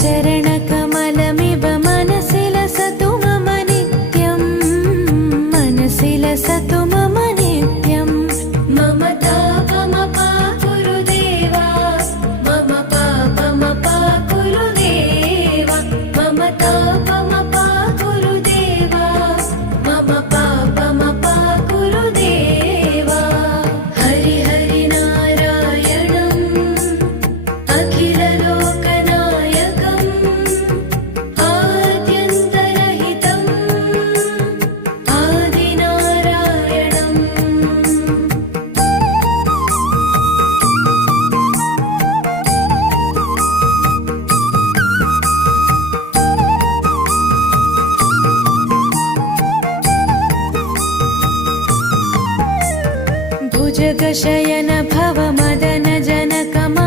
चरणकमलमिव मनसि लसतु मम नित्यं मनसि लसतु मम नित्यं मम तापमपा गुरुदेवा मम पापमपा गुरुदेवा मम तापमपा गुरुदेवा मम पापमपा गुरुदेवा हरि हरि नारायणम् अखिललोकनायकम् आद्यन्तरहितम् आदिनारायणम् भुजगशयनं